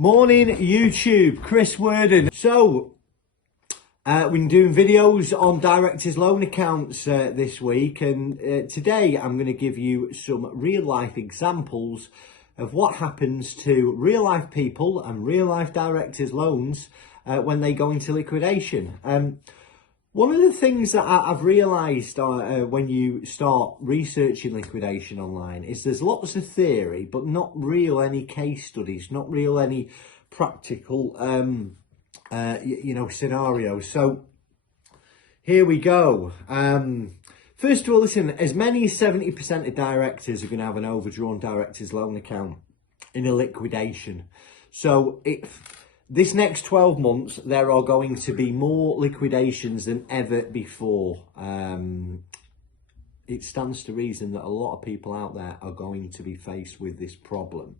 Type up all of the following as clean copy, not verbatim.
Morning YouTube, Chris Worden. So, we've been doing videos on directors' loan accounts this week, and today I'm going to give you some real life examples of what happens to real life people and real life directors' loans when they go into liquidation. One of the things that I've realised when you start researching liquidation online is there's lots of theory, but not real any case studies, not real any practical, scenarios. So here we go. First of all, listen, as many as 70% of directors are going to have an overdrawn director's loan account in a liquidation. So this next 12 months, there are going to be more liquidations than ever before. It stands to reason that a lot of people out there are going to be faced with this problem.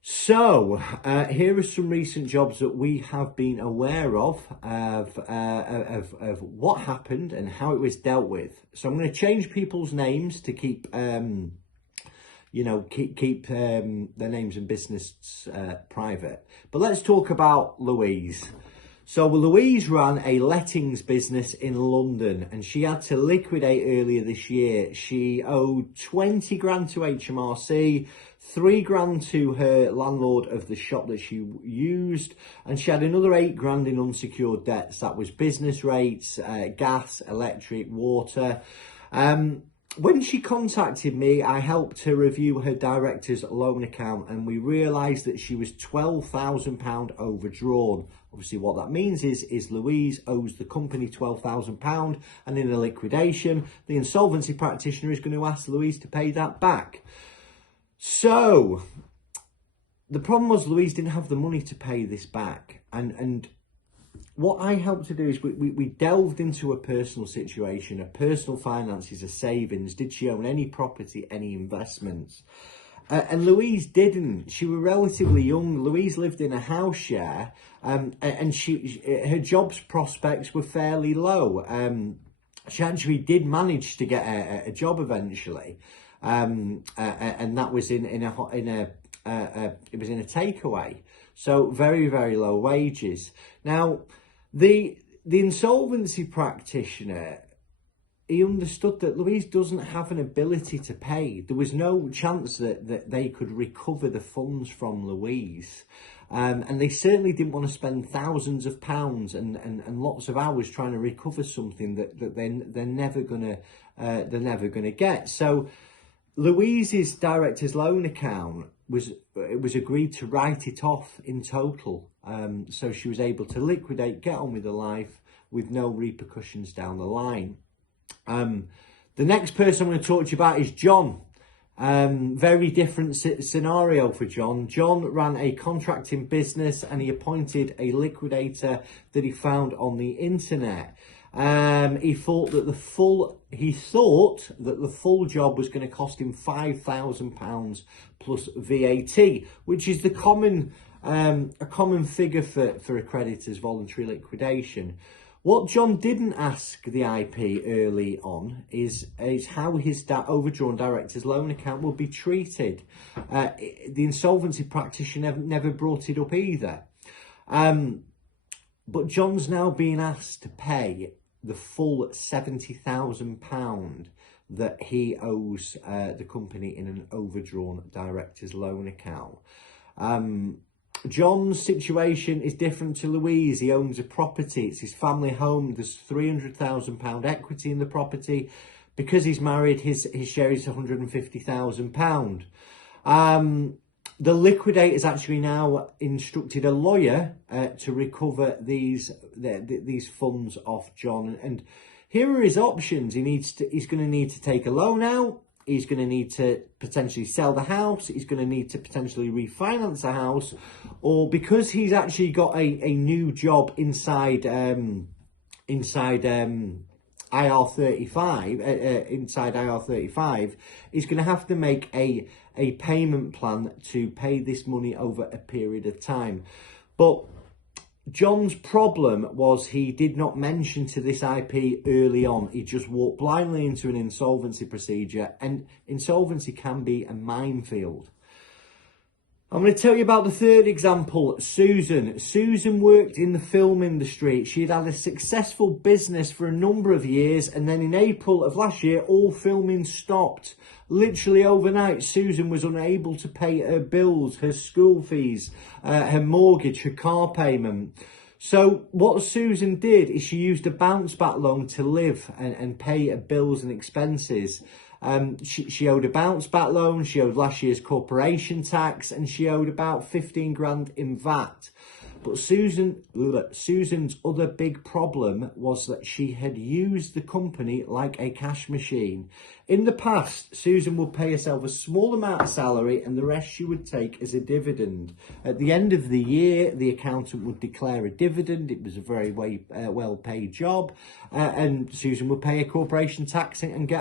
So, here are some recent jobs that we have been aware of what happened and how it was dealt with. So I'm going to change people's names to keep keep their names and business private. But let's talk about Louise. So Louise ran a lettings business in London and she had to liquidate earlier this year. She owed 20 grand to HMRC, 3 grand to her landlord of the shop that she used, and she had another 8 grand in unsecured debts. That was business rates, gas, electric, water. When she contacted me, I helped her review her director's loan account and we realised that she was £12,000 overdrawn. Obviously what that means is Louise owes the company £12,000, and in a liquidation, the insolvency practitioner is going to ask Louise to pay that back. So the problem was Louise didn't have the money to pay this back, and what I helped to do is we delved into a personal situation, her personal finances, her savings. Did she own any property, any investments? And Louise didn't. She was relatively young. Louise lived in a house share, and her jobs prospects were fairly low. She actually did manage to get a job eventually, and that was it was in a takeaway. So very, very low wages. Now, the insolvency practitioner, he understood that Louise doesn't have an ability to pay. There was no chance that they could recover the funds from Louise. And they certainly didn't want to spend thousands of pounds and lots of hours trying to recover something that they're never gonna get. So Louise's director's loan account was agreed to write it off in total. So she was able to liquidate, get on with her life with no repercussions down the line. The next person I'm going to talk to you about is John. Very different scenario for John. John ran a contracting business and he appointed a liquidator that he found on the internet. He thought that the full job was going to cost him £5,000 plus VAT, which is the common a common figure for a creditor's voluntary liquidation. What John didn't ask the IP early on is how his overdrawn director's loan account will be treated. The insolvency practitioner never brought it up either. But John's now being asked to pay the full £70,000 that he owes the company in an overdrawn director's loan account. John's situation is different to Louise. He owns a property. It's his family home. There's £300,000 equity in the property. Because he's married, his share is £150,000. The liquidator has actually now instructed a lawyer to recover these funds off John. And here are his options. He's going to need to take a loan out. He's going to need to potentially sell the house. He's going to need to potentially refinance the house, or because he's actually got a new job inside IR35, he's going to have to make a payment plan to pay this money over a period of time. But John's problem was he did not mention to this IP early on. He just walked blindly into an insolvency procedure, and insolvency can be a minefield. I'm going to tell you about the third example, Susan. Susan worked in the film industry. She had had a successful business for a number of years, and then in April of last year, all filming stopped. Literally overnight, Susan was unable to pay her bills, her school fees, her mortgage, her car payment. So what Susan did is she used a bounce back loan to live and pay her bills and expenses. She owed a bounce back loan, she owed last year's corporation tax, and she owed about 15 grand in VAT. But Susan's other big problem was that she had used the company like a cash machine. In the past, Susan would pay herself a small amount of salary and the rest she would take as a dividend. At the end of the year, the accountant would declare a dividend. It was a very well-paid job. And Susan would pay a corporation tax and get